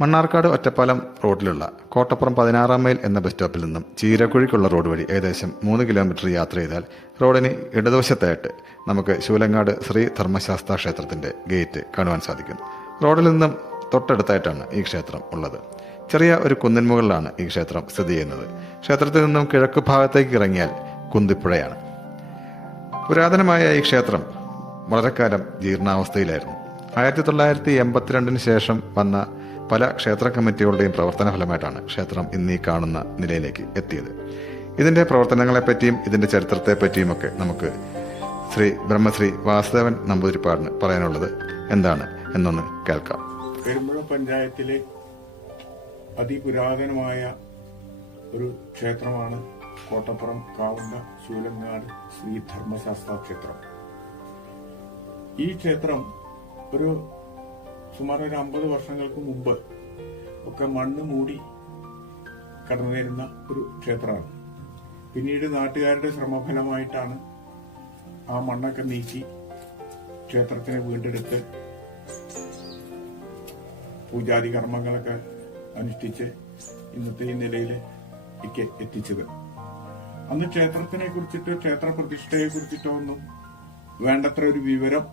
മണ്ണാർക്കാട് ഒറ്റപ്പാലം റോഡിലുള്ള കോട്ടപ്പുറം 16 മൈൽ എന്ന ബസ് സ്റ്റോപ്പിൽ നിന്നും ചീരക്കുഴിക്കുള്ള റോഡ് വഴി ഏകദേശം 3 കിലോമീറ്റർ യാത്ര ചെയ്താൽ റോഡിന് ഇടതുവശത്തായിട്ട് നമുക്ക് ശൂലങ്ങാട് ശ്രീ ധർമ്മശാസ്ത്ര ക്ഷേത്രത്തിൻ്റെ ഗേറ്റ് കാണുവാൻ സാധിക്കും. റോഡിൽ നിന്നും തൊട്ടടുത്തായിട്ടാണ് ഈ ക്ഷേത്രം ഉള്ളത്. ചെറിയ ഒരു കുന്നിൻ മുകളിലാണ് ഈ ക്ഷേത്രം സ്ഥിതി ചെയ്യുന്നത്. ക്ഷേത്രത്തിൽ നിന്നും കിഴക്ക് ഭാഗത്തേക്ക് ഇറങ്ങിയാൽ കുന്തിപ്പുഴയാണ്. പുരാതനമായ ഈ ക്ഷേത്രം വളരെക്കാലം ജീർണാവസ്ഥയിലായിരുന്നു. 1982 ശേഷം വന്ന പല ക്ഷേത്ര കമ്മിറ്റികളുടെയും പ്രവർത്തന ഫലമായിട്ടാണ് ക്ഷേത്രം ഇന്നീ കാണുന്ന നിലയിലേക്ക് എത്തിയത്. ഇതിൻ്റെ പ്രവർത്തനങ്ങളെപ്പറ്റിയും ഇതിൻ്റെ ചരിത്രത്തെപ്പറ്റിയുമൊക്കെ നമുക്ക് ബ്രഹ്മശ്രീ വാസുദേവൻ നമ്പൂതിരിപ്പാടിന് പറയാനുള്ളത് എന്താണ് എന്നൊന്ന് കേൾക്കാം. പെരുമ്പുഴ പഞ്ചായത്തിലെ അതിപുരാതനമായ ഒരു ക്ഷേത്രമാണ് കോട്ടപ്പുറം കാവുണ്ട ശൂലങ്ങാട് ശ്രീ ധർമ്മശാസ്ത്ര ക്ഷേത്രം. ഈ ക്ഷേത്രം ഒരു സുമാർ 50 വർഷങ്ങൾക്ക് മുമ്പ് ഒക്കെ മണ്ണ് മൂടി കടന്നുവരുന്ന ഒരു ക്ഷേത്രമാണ്. പിന്നീട് നാട്ടുകാരുടെ ശ്രമഫലമായിട്ടാണ് ആ മണ്ണൊക്കെ നീക്കി ക്ഷേത്രത്തിനെ വീണ്ടെടുത്ത് പൂജാതി കർമ്മങ്ങളൊക്കെ അനുഷ്ഠിച്ച് ഇന്നത്തെ ഈ നിലയിലേക്ക് എത്തിച്ചത്. അന്ന് ക്ഷേത്രത്തിനെ കുറിച്ചിട്ടോ ക്ഷേത്ര പ്രതിഷ്ഠയെ കുറിച്ചിട്ടോ ഒന്നും വേണ്ടത്ര ഒരു വിവരം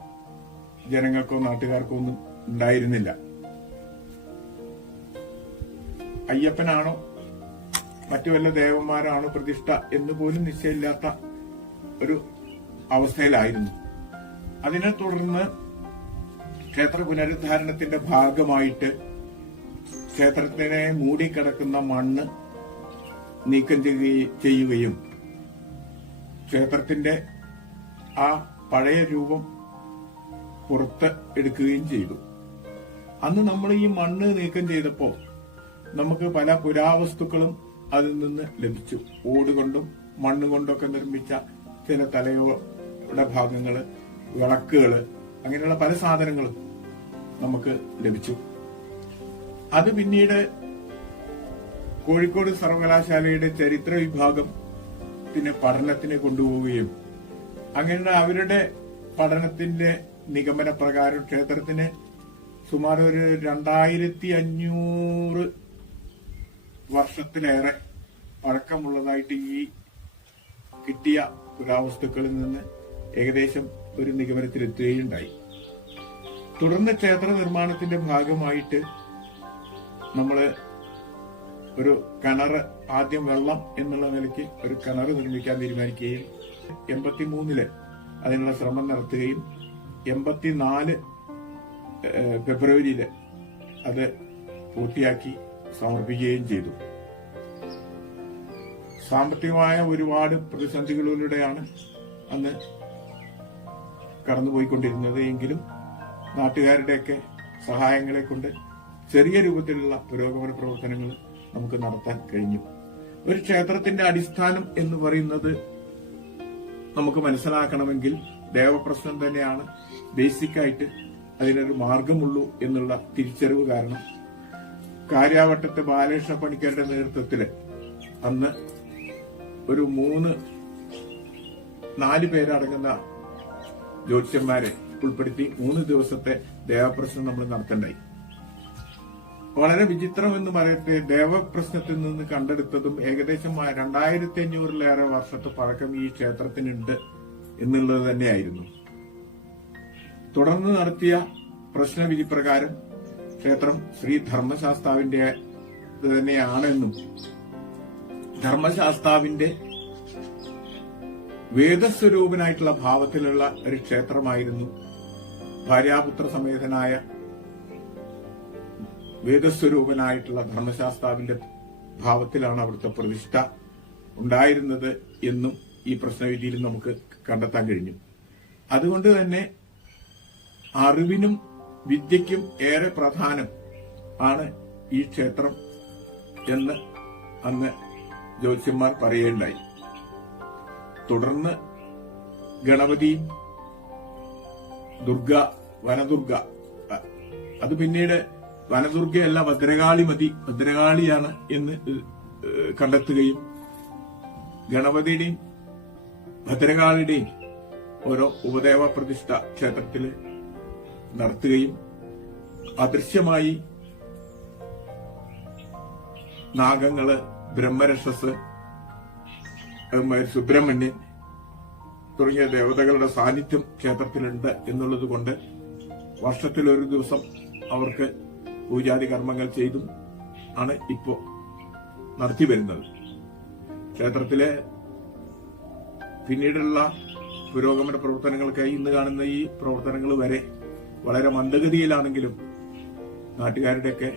ജനങ്ങൾക്കോ നാട്ടുകാർക്കോ ഒന്നും ഉണ്ടായിരുന്നില്ല. അയ്യപ്പനാണോ മറ്റു വല്ല ദേവന്മാരാണോ പ്രതിഷ്ഠ എന്ന് പോലും നിശ്ചയമില്ലാത്ത ഒരു അവസ്ഥയിലായിരുന്നു. അതിനെ തുടർന്ന് ക്ഷേത്ര പുനരുദ്ധാരണത്തിന്റെ ഭാഗമായിട്ട് ക്ഷേത്രത്തിനെ മൂടിക്കിടക്കുന്ന മണ്ണ് നീക്കം ചെയ്യുകയും ക്ഷേത്രത്തിന്റെ ആ പഴയ രൂപം പുറത്ത് എടുക്കുകയും ചെയ്തു. അന്ന് നമ്മൾ ഈ മണ്ണ് നീക്കം ചെയ്തപ്പോ നമുക്ക് പല പുരാവസ്തുക്കളും അതിൽ നിന്ന് ലഭിച്ചു. ഓടുകൊണ്ടും മണ്ണുകൊണ്ടൊക്കെ നിർമ്മിച്ച ചില തലയുടെ ഭാഗങ്ങള്, വിളക്കുകള്, അങ്ങനെയുള്ള പല സാധനങ്ങളും നമുക്ക് ലഭിച്ചു. അത് പിന്നീട് കോഴിക്കോട് സർവകലാശാലയുടെ ചരിത്ര വിഭാഗത്തിന് പഠനത്തിന് കൊണ്ടുപോവുകയും അങ്ങനെ അവരുടെ പഠനത്തിന്റെ നിഗമന പ്രകാരം ക്ഷേത്രത്തിന് സുമാർ ഒരു 2500 വർഷത്തിലേറെ പഴക്കമുള്ളതായിട്ട് ഈ കിട്ടിയ പുരാവസ്തുക്കളിൽ നിന്ന് ഏകദേശം ഒരു നിഗമനത്തിലെത്തുകയുണ്ടായി. തുടർന്ന് ക്ഷേത്ര നിർമ്മാണത്തിന്റെ ഭാഗമായിട്ട് നമ്മള് ഒരു കിണറ്, ആദ്യം വെള്ളം എന്നുള്ള നിലയ്ക്ക് ഒരു കിണറ് നിർമ്മിക്കാൻ തീരുമാനിക്കുകയും 83 അതിനുള്ള ശ്രമം നടത്തുകയും 84 ഫെബ്രുവരിയിൽ അത് പൂർത്തിയാക്കി സമർപ്പിക്കുകയും ചെയ്തു. സാമ്പത്തികമായ ഒരുപാട് പ്രതിസന്ധികളിലൂടെയാണ് അന്ന് കടന്നുപോയിക്കൊണ്ടിരുന്നത്. എങ്കിലും നാട്ടുകാരുടെയൊക്കെ സഹായങ്ങളെ കൊണ്ട് ചെറിയ രൂപത്തിലുള്ള പുരോഗമന പ്രവർത്തനങ്ങൾ നമുക്ക് നടത്താൻ കഴിഞ്ഞു. ഒരു ക്ഷേത്രത്തിന്റെ അടിസ്ഥാനം എന്ന് പറയുന്നത് നമുക്ക് മനസ്സിലാക്കണമെങ്കിൽ ദേവപ്രശ്നം തന്നെയാണ് ബേസിക്കായിട്ട് അതിനൊരു മാർഗമുള്ളൂ എന്നുള്ള തിരിച്ചറിവ് കാരണം കാര്യാവട്ടത്തെ ബാലകൃഷ്ണ പണിക്കരുടെ നേതൃത്വത്തില് അന്ന് ഒരു 4 പേരടങ്ങുന്ന ജ്യോത്സ്യന്മാരെ ഉൾപ്പെടുത്തി 3 ദിവസത്തെ ദേവപ്രശ്നം നമ്മൾ നടത്തണ്ടായി. വളരെ വിചിത്രം എന്ന് പറയട്ടെ, ദേവപ്രശ്നത്തിൽ നിന്ന് കണ്ടെടുത്തതും ഏകദേശം 2500-ലേറെ വർഷത്തെ പഴക്കം ഈ ക്ഷേത്രത്തിനുണ്ട് എന്നുള്ളത് തന്നെയായിരുന്നു. തുടർന്ന് നടത്തിയ പ്രശ്നവിധി പ്രകാരം ക്ഷേത്രം ശ്രീ ധർമ്മശാസ്താവിന്റെ തന്നെയാണെന്നും ധർമ്മശാസ്താവിന്റെ വേദസ്വരൂപനായിട്ടുള്ള ഭാവത്തിലുള്ള ഒരു ക്ഷേത്രമായിരുന്നു. ഭാര്യാപുത്ര സമേതനായ വേദസ്വരൂപനായിട്ടുള്ള ധർമ്മശാസ്താവിന്റെ ഭാവത്തിലാണ് അവിടുത്തെ പ്രതിഷ്ഠ ഉണ്ടായിരുന്നത് എന്നും ഈ പ്രശ്നവിധിയിൽ നമുക്ക് കണ്ടെത്താൻ കഴിഞ്ഞു. അതുകൊണ്ട് തന്നെ അറിവിനും വിദ്യയ്ക്കും ഏറെ പ്രധാനം ആണ് ഈ ക്ഷേത്രം എന്ന് അന്ന് ജ്യോത്സ്യന്മാർ പറയുകയുണ്ടായി. തുടർന്ന് ഗണപതിയും ദുർഗ, വനദുർഗ, അത് പിന്നീട് വനദുർഗയല്ല ഭദ്രകാളി മതി, ഭദ്രകാളിയാണ് എന്ന് കണ്ടെത്തുകയും ഗണപതിയുടെയും ഭദ്രകാളിയുടെയും ഓരോ ഉപദേവ പ്രതിഷ്ഠ ക്ഷേത്രത്തിൽ നടത്തുകയും അദൃശ്യമായി നാഗങ്ങള്, ബ്രഹ്മരക്ഷസ്, സുബ്രഹ്മണ്യൻ തുടങ്ങിയ ദേവതകളുടെ സാന്നിധ്യം ക്ഷേത്രത്തിലുണ്ട് എന്നുള്ളത് കൊണ്ട് വർഷത്തിലൊരു ദിവസം അവർക്ക് പൂജാതി കർമ്മങ്ങൾ ചെയ്തും ആണ് ഇപ്പോ നടത്തി വരുന്നത്. ക്ഷേത്രത്തിലെ പിന്നീടുള്ള പുരോഗമന പ്രവർത്തനങ്ങൾക്കായി ഇന്ന് കാണുന്ന ഈ പ്രവർത്തനങ്ങൾ വരെ വളരെ മന്ദഗതിയിലാണെങ്കിലും നാട്ടുകാരുടെയൊക്കെ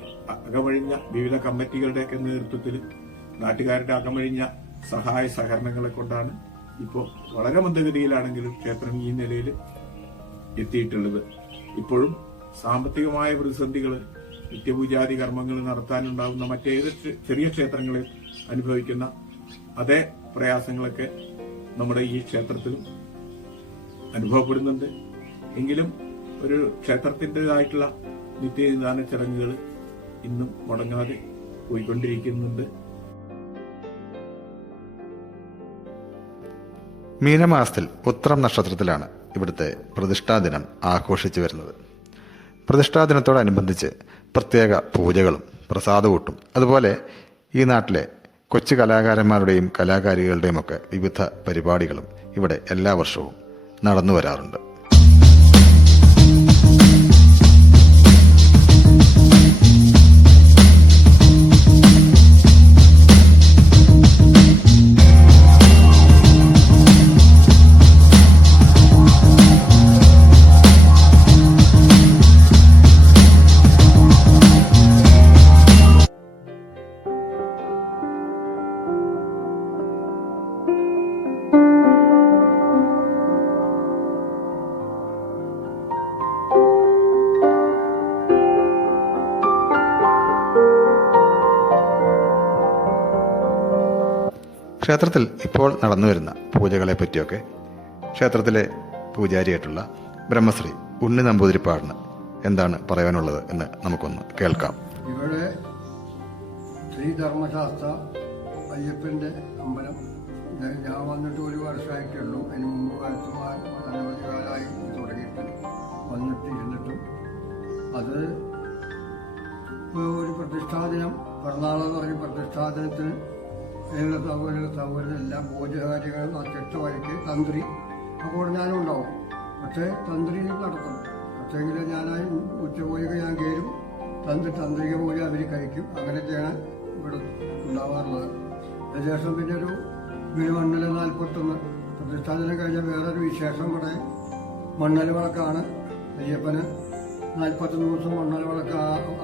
അകമഴിഞ്ഞ വിവിധ കമ്മിറ്റികളുടെയൊക്കെ നേതൃത്വത്തിൽ നാട്ടുകാരുടെ അകമഴിഞ്ഞ സഹായ സഹകരണങ്ങളെ കൊണ്ടാണ് ഇപ്പോൾ വളരെ മന്ദഗതിയിലാണെങ്കിലും ക്ഷേത്രം ഈ നിലയിൽ എത്തിയിട്ടുള്ളത്. ഇപ്പോഴും സാമ്പത്തികമായ പ്രതിസന്ധികൾ, നിത്യപൂജാതി കർമ്മങ്ങൾ നടത്താനുണ്ടാകുന്ന മറ്റേത് ചെറിയ ക്ഷേത്രങ്ങളിൽ അനുഭവിക്കുന്ന അതേ പ്രയാസങ്ങളൊക്കെ നമ്മുടെ ഈ ക്ഷേത്രത്തിലും അനുഭവപ്പെടുന്നുണ്ട്. എങ്കിലും ഒരു ക്ഷേത്രത്തിൻ്റെതായിട്ടുള്ള നിത്യനിദാന ചടങ്ങുകൾ ഇന്നും മുടങ്ങാതെ പോയിക്കൊണ്ടിരിക്കുന്നുണ്ട്. മീനമാസത്തിൽ ഉത്രം നക്ഷത്രത്തിലാണ് ഇവിടുത്തെ പ്രതിഷ്ഠാദിനം ആഘോഷിച്ചു വരുന്നത്. പ്രതിഷ്ഠാദിനത്തോടനുബന്ധിച്ച് പ്രത്യേക പൂജകളും പ്രസാദകൂട്ടും അതുപോലെ ഈ നാട്ടിലെ കൊച്ചു കലാകാരന്മാരുടെയും കലാകാരികളുടെയും ഒക്കെ വിവിധ പരിപാടികളും ഇവിടെ എല്ലാ വർഷവും നടന്നു വരാറുണ്ട്. ക്ഷേത്രത്തിൽ ഇപ്പോൾ നടന്നു വരുന്ന പൂജകളെ പറ്റിയൊക്കെ ക്ഷേത്രത്തിലെ പൂജാരിയായിട്ടുള്ള ബ്രഹ്മശ്രീ ഉണ്ണി നമ്പൂതിരിപ്പാടിന് എന്താണ് പറയാനുള്ളത് എന്ന് നമുക്കൊന്ന് കേൾക്കാം. ഇവിടെ ശ്രീ ധർമ്മശാസ്ത്ര അയ്യപ്പൻ്റെ അമ്പലം ഞാൻ വന്നിട്ട് ഒരു വർഷമായിട്ടുള്ളൂ. അതിന് മുമ്പ് അനവധി കാലമായി തുടങ്ങിയിട്ട് വന്നിട്ട് ഇരുന്നിട്ടും അത് ഒരു പ്രതിഷ്ഠാദിനം പിറന്നാളെന്ന് പറഞ്ഞ പ്രതിഷ്ഠാദിനത്തിന് അതിനുള്ള സൗകര്യം എല്ലാം പൂജകാര്യങ്ങളും അച്ചട്ട വഴിക്ക് തന്ത്രി അപ്പോൾ ഞാനും ഉണ്ടാവും. പക്ഷേ തന്ത്രി നടക്കും. പക്ഷേങ്കിൽ ഞാനായി ഉച്ചപൂജയ്ക്ക് ഞാൻ കയറും. തന്ത്രിക പൂജ അവർ കഴിക്കും. അങ്ങനെയൊക്കെയാണ് ഇവിടെ ഉണ്ടാവാറുള്ളത്. അതിനുശേഷം പിന്നെ ഒരു മണ്ണൽ 41 പ്രതിഷ്ഠാദിനം കഴിഞ്ഞ വേറൊരു വിശേഷം ഇവിടെ മണ്ണൽ വിളക്കാണ്. അയ്യപ്പന് 41 ദിവസം മണ്ണൽ വിളക്ക്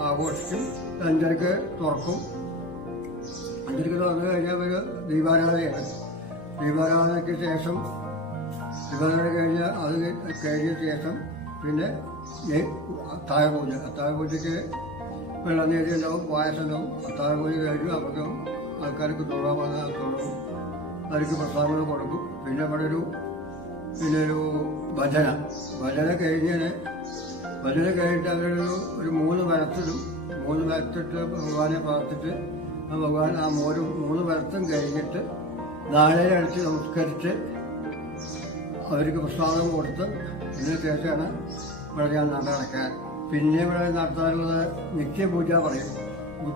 ആഘോഷിക്കും. 5:30 തുറക്കും. 5:30 തുറന്നു കഴിഞ്ഞാൽ ഒരു ദീപാരാധനയാണ്. ദീപാരാധനയ്ക്ക് ശേഷം അത് കഴിഞ്ഞ ശേഷം പിന്നെ അത്താഴപൂജയ്ക്ക് വെള്ളനേരി ഉണ്ടാവും, പായസം ഉണ്ടാവും. അത്താഴപൂജ കഴിഞ്ഞു അവർക്ക് ആൾക്കാർക്ക് തൊഴാൻ വന്നാൽ തൊഴും. അവർക്ക് പ്രസാദങ്ങൾ കൊടുക്കും. പിന്നെ അവിടെ ഒരു ഭജന കഴിഞ്ഞിട്ട് അവരൊരു 3 വരത്തിടും. 3 വരത്തിട്ട് ഭഗവാനെ പ്രാർത്ഥിച്ച് ഭഗവാൻ ആ 3 വരത്തും കഴിഞ്ഞിട്ട് നാളെ അടിച്ച് നമസ്കരിച്ച് അവർക്ക് പ്രസാദം കൊടുത്ത് ഇതിന് ശേഷമാണ് ഇവിടെ ഞാൻ നടക്കാൻ. പിന്നെ ഇവിടെ നടത്താറുള്ളത് നിത്യപൂജ പറയും.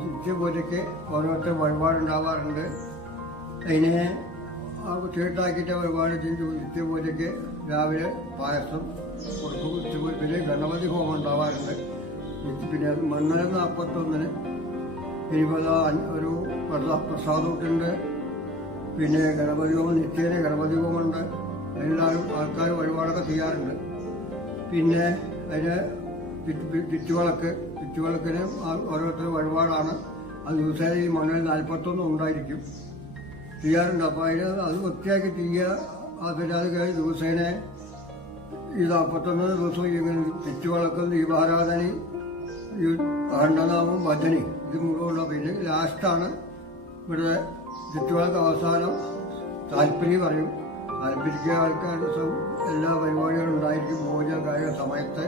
നിത്യപൂജയ്ക്ക് ഓരോരുത്തർ വഴിപാടുണ്ടാവാറുണ്ട്. അതിനെ ചീട്ടാക്കിയിട്ട് വഴിപാട് ചെയ്തു. നിത്യപൂജയ്ക്ക് രാവിലെ പായസം കൊടുക്കും. നിത്യപൂജ പിന്നെ ഗണപതി ഹോമം ഉണ്ടാവാറുണ്ട്. പിന്നെ മണ്ണൽ 41 ഇനിയിപ്പോൾ ഒരു പ്രസാദമുട്ടുണ്ട്. പിന്നെ ഗണപതി ഹോമം നിത്യേന ഗണപതി ഹോമമുണ്ട്. എല്ലാവരും ആൾക്കാർ വഴിപാടൊക്കെ ചെയ്യാറുണ്ട്. പിന്നെ അതിന് ചുറ്റുവിളക്കിന് ഓരോരുത്തർ വഴിപാടാണ്. അത് ദിവസേന ഈ മണ്ണിൽ 41 ഉണ്ടായിരിക്കും ചെയ്യാറുണ്ട്. അപ്പോൾ അത് വൃത്തിയാക്കി ചെയ്യുക. പിന്നെ അത് കഴിഞ്ഞ് ദിവസേന ഈ 41 ദിവസവും ഇങ്ങനെ ചുറ്റുവിളക്കും ദീപാരാധനയും ഈ അഖണ്ഡനാമം ഭജനി ഇത് മുഴുവനുള്ള. പിന്നെ ലാസ്റ്റാണ് ഇവിടെ ചുറ്റുവിളക്ക് അവസാനം താല്പര്യം പറയും. താല്പര്യക്ക് ആൾക്കാരുടെ എല്ലാ പരിപാടികളും ഉണ്ടായിരിക്കും. പൂജ കായ സമയത്ത്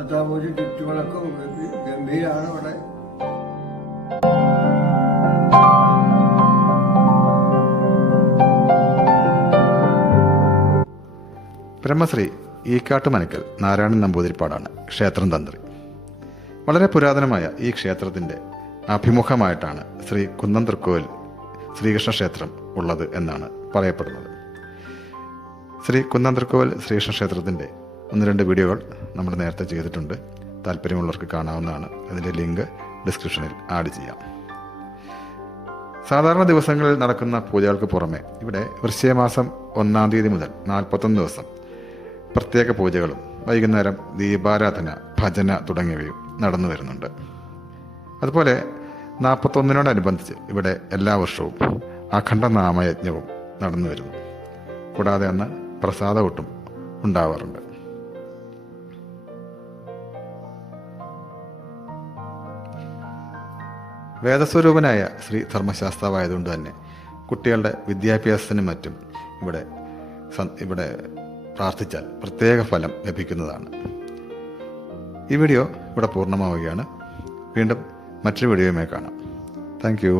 അത്താപൂജ ചുറ്റുവിളക്കും ഗംഭീരമാണ് ഇവിടെ. ബ്രഹ്മശ്രീ ഈക്കാട്ടുമനക്കൽ നാരായണൻ നമ്പൂതിരിപ്പാടാണ് ക്ഷേത്രം തന്ത്രി. വളരെ പുരാതനമായ ഈ ക്ഷേത്രത്തിൻ്റെ അഭിമുഖമായിട്ടാണ് ശ്രീ കുന്നംതൃക്കോവിൽ ശ്രീകൃഷ്ണ ക്ഷേത്രം ഉള്ളത് എന്നാണ് പറയപ്പെടുന്നത്. ശ്രീ കുന്നംതൃക്കോവിൽ ശ്രീകൃഷ്ണ ക്ഷേത്രത്തിൻ്റെ 1-2 വീഡിയോകൾ നമ്മൾ നേരത്തെ ചെയ്തിട്ടുണ്ട്. താല്പര്യമുള്ളവർക്ക് കാണാവുന്നതാണ്. അതിൻ്റെ ലിങ്ക് ഡിസ്ക്രിപ്ഷനിൽ ആഡ് ചെയ്യാം. സാധാരണ ദിവസങ്ങളിൽ നടക്കുന്ന പൂജകൾക്ക് പുറമെ ഇവിടെ വൃശ്ചികമാസം 1-ാം തീയതി മുതൽ 41 ദിവസം പ്രത്യേക പൂജകളും വൈകുന്നേരം ദീപാരാധന, ഭജന തുടങ്ങിയവയും നടന്നു വരുന്നുണ്ട്. അതുപോലെ 41-നോടനുബന്ധിച്ച് ഇവിടെ എല്ലാ വർഷവും അഖണ്ഡ നാമയജ്ഞവും നടന്നു വരുന്നു. കൂടാതെ അന്ന് പ്രസാദമൊട്ടും ഉണ്ടാവാറുണ്ട്. വേദസ്വരൂപനായ ശ്രീ ധർമ്മശാസ്താവായതുകൊണ്ട് തന്നെ കുട്ടികളുടെ വിദ്യാഭ്യാസത്തിനും മറ്റും ഇവിടെ പ്രാർത്ഥിച്ചാൽ പ്രത്യേക ഫലം ലഭിക്കുന്നതാണ്. ഈ വീഡിയോ ഇവിടെ പൂർണ്ണമാവുകയാണ്. വീണ്ടും മറ്റൊരു വീഡിയോയുമായി കാണാം. Thank you.